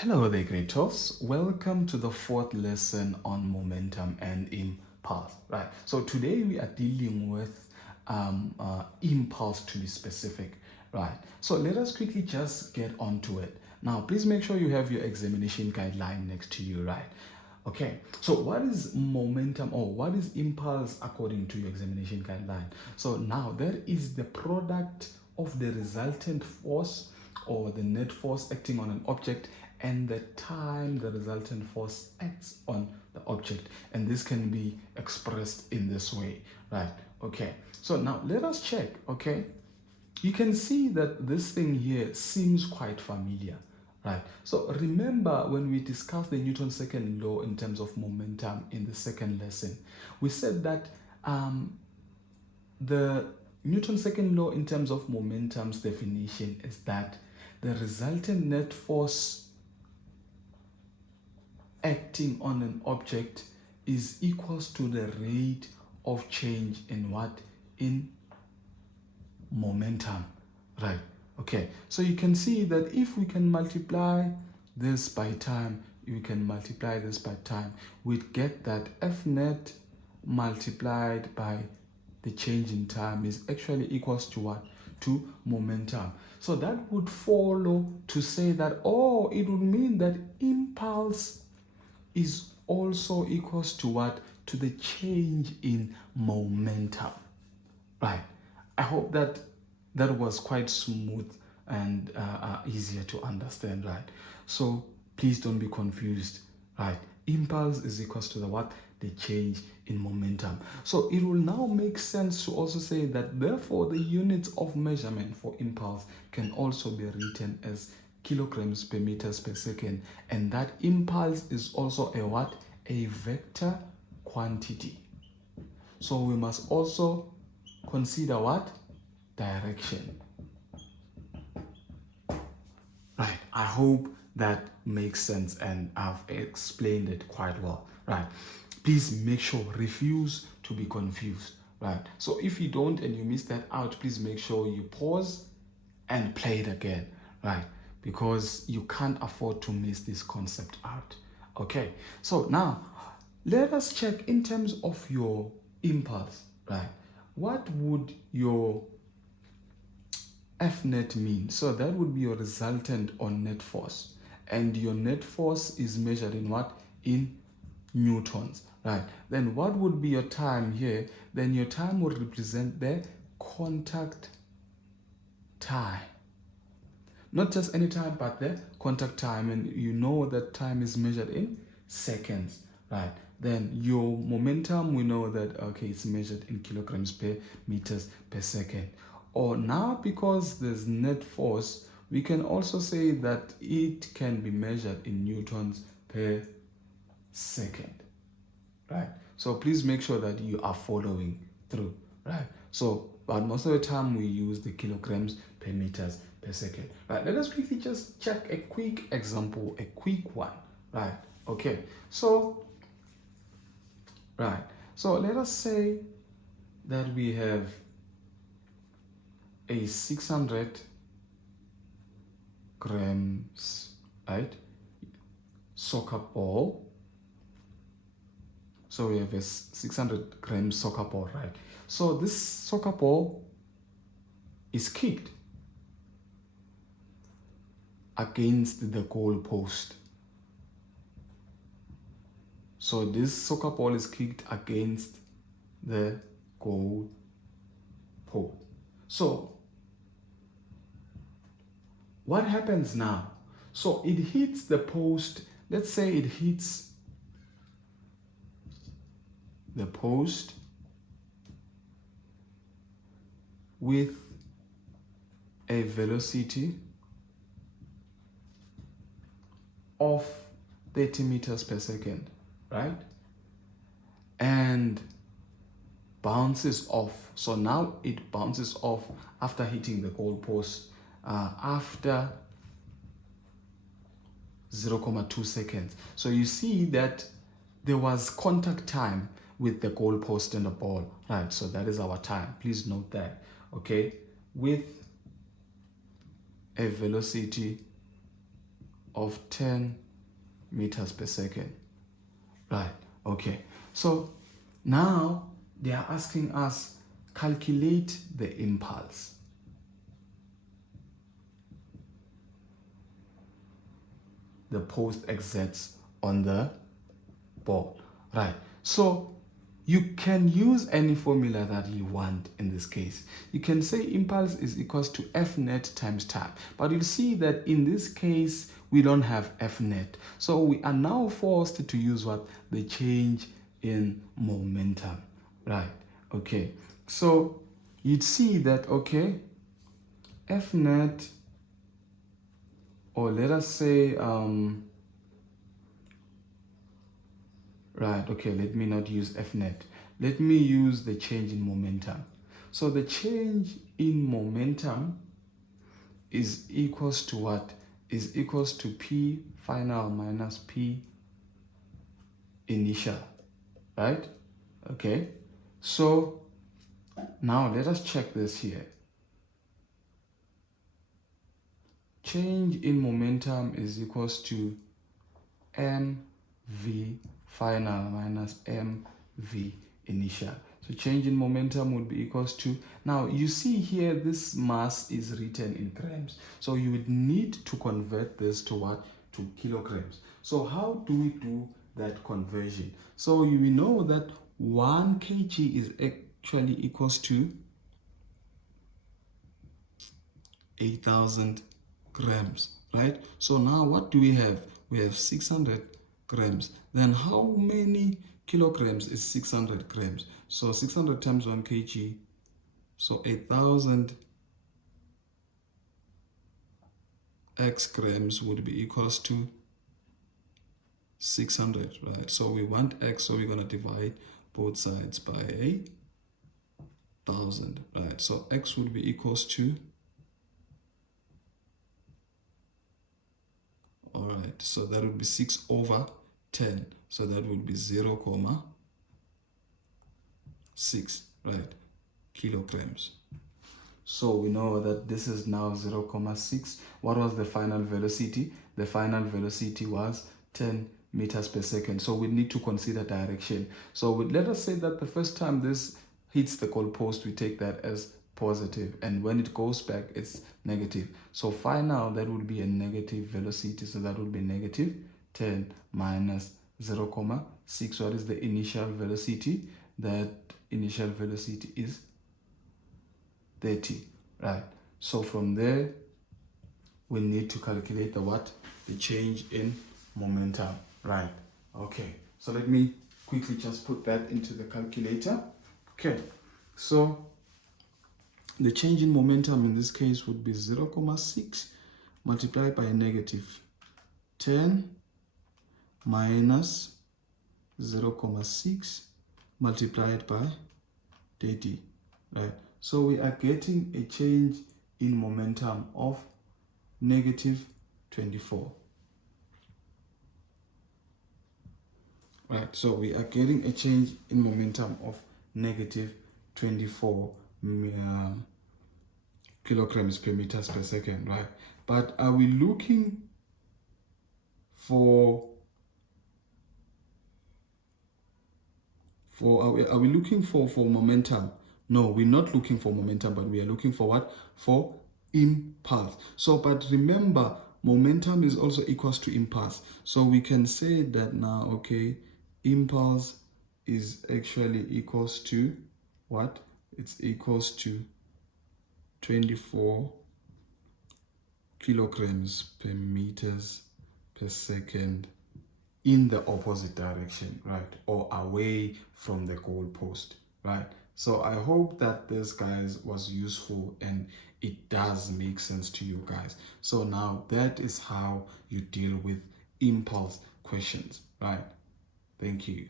Hello there, creators. Welcome to the fourth lesson on momentum and impulse. Right. So today we are dealing with impulse to be specific. Right. So let us quickly just get onto it. Now, please make sure you have your examination guideline next to you. Right. Okay, so what is momentum or what is impulse according to your examination guideline? So now that is the product of the resultant force or the net force acting on an object and the time the resultant force acts on the object. And this can be expressed in this way, right? Okay, so now let us check, okay? You can see that this thing here seems quite familiar, right? So remember when we discussed the Newton's second law in terms of momentum in the second lesson, we said that the Newton's second law in terms of momentum's definition is that the resultant net force acting on an object is equals to the rate of change in what? In momentum, right? Okay, so you can see that if we can multiply this by time, we can multiply this by time, we'd get that F net multiplied by the change in time is actually equals to what? To momentum. So that would follow to say that, oh, it would mean that impulse is also equals to what? To the change in momentum, right? I hope that that was quite smooth and easier to understand, right? So please don't be confused, right? Impulse is equals to the what? The change in momentum. So it will now make sense to also say that therefore the units of measurement for impulse can also be written as kilograms per meters per second, and that impulse is also a what? A vector quantity. So we must also consider what? Direction. Right, I hope that makes sense and I've explained it quite well. Right, please make sure, refuse to be confused. Right, so if you don't and you miss that out, please make sure you pause and play it again. Right, because you can't afford to miss this concept out. Okay, so now let us check in terms of your impulse. Right, what would your F net mean? So that would be your resultant on net force. And your net force is measured in what? In newtons, right? Then what would be your time here? Then your time would represent the contact time. Not just any time, but the contact time. And you know that time is measured in seconds, right? Then your momentum, we know that, okay, it's measured in kilograms per meters per second. Or now, because there's net force, we can also say that it can be measured in newtons per second, right? So please make sure that you are following through, right? So, but most of the time we use the kilograms per meters per second, right? Let us quickly just check a quick example, a quick one, right? Okay, so, right, so let us say that we have a 600 grams, right, soccer ball. So we have a 600 gram soccer ball, right? So this soccer ball is kicked against the goal post. So this soccer ball is kicked against the goal pole. So what happens now? So it hits the post. Let's say it hits the post with a velocity of 30 meters per second, right? And bounces off. So now it bounces off after hitting the goalpost after 0.2 seconds. So you see that there was contact time with the goalpost and the ball, right? So that is our time. Please note that, okay? With a velocity of 10 meters per second. Right, okay. So now they are asking us calculate the impulse. The post exerts on the ball. Right. So you can use any formula that you want in this case. You can say impulse is equals to F net times time. But you'll see that in this case, we don't have F net. So we are now forced to use what? The change in momentum. Right. Okay. So you'd see that, okay, F net, or let us say, right, okay, let me not use F net. Let me use the change in momentum. So the change in momentum is equals to what? Is equals to P final minus P initial, right? Okay, so now let us check this here. Change in momentum is equals to mv final minus mv initial. So change in momentum would be equals to, now you see here this mass is written in grams. So you would need to convert this to what? To kilograms. So how do we do that conversion? So you know that 1 kg is actually equals to 8,000 grams, right? So now what do we have? We have 600 grams. Then how many kilograms is 600 grams? So 600 times 1 kg, so 8,000 x grams would be equals to 600, right? So we want x, so we're going to divide both sides by 1,000, right? So x would be equals to, all right, so that would be 6 over 10. So that would be 0.6, right, kilograms. So we know that this is now 0.6. What was the final velocity? The final velocity was 10 meters per second. So we need to consider direction. So let us say that the first time this hits the goalpost, we take that as positive, and when it goes back, it's negative. So final, that would be a negative velocity. So that would be negative 10 minus 0.6. What is the initial velocity? That initial velocity is 30, right? So from there, we need to calculate the what? The change in momentum, right? Okay, so let me quickly just put that into the calculator. Okay, so the change in momentum in this case would be 0.6 multiplied by a negative 10 minus 0.6 multiplied by 30, right? So we are getting a change in momentum of negative 24. Right, so we are getting a change in momentum of negative 24 kilograms per meters per second, right? But are we looking for are we looking for momentum? No, we're not looking for momentum, but we are looking for what? For impulse. So, but remember, momentum is also equals to impulse. So we can say that now, okay, impulse is actually equals to what? It's equals to 24 kilograms per meters per second in the opposite direction, right? Or away from the goalpost, right? So I hope that this, guys, was useful and it does make sense to you guys. So now that is how you deal with impulse questions, right? Thank you.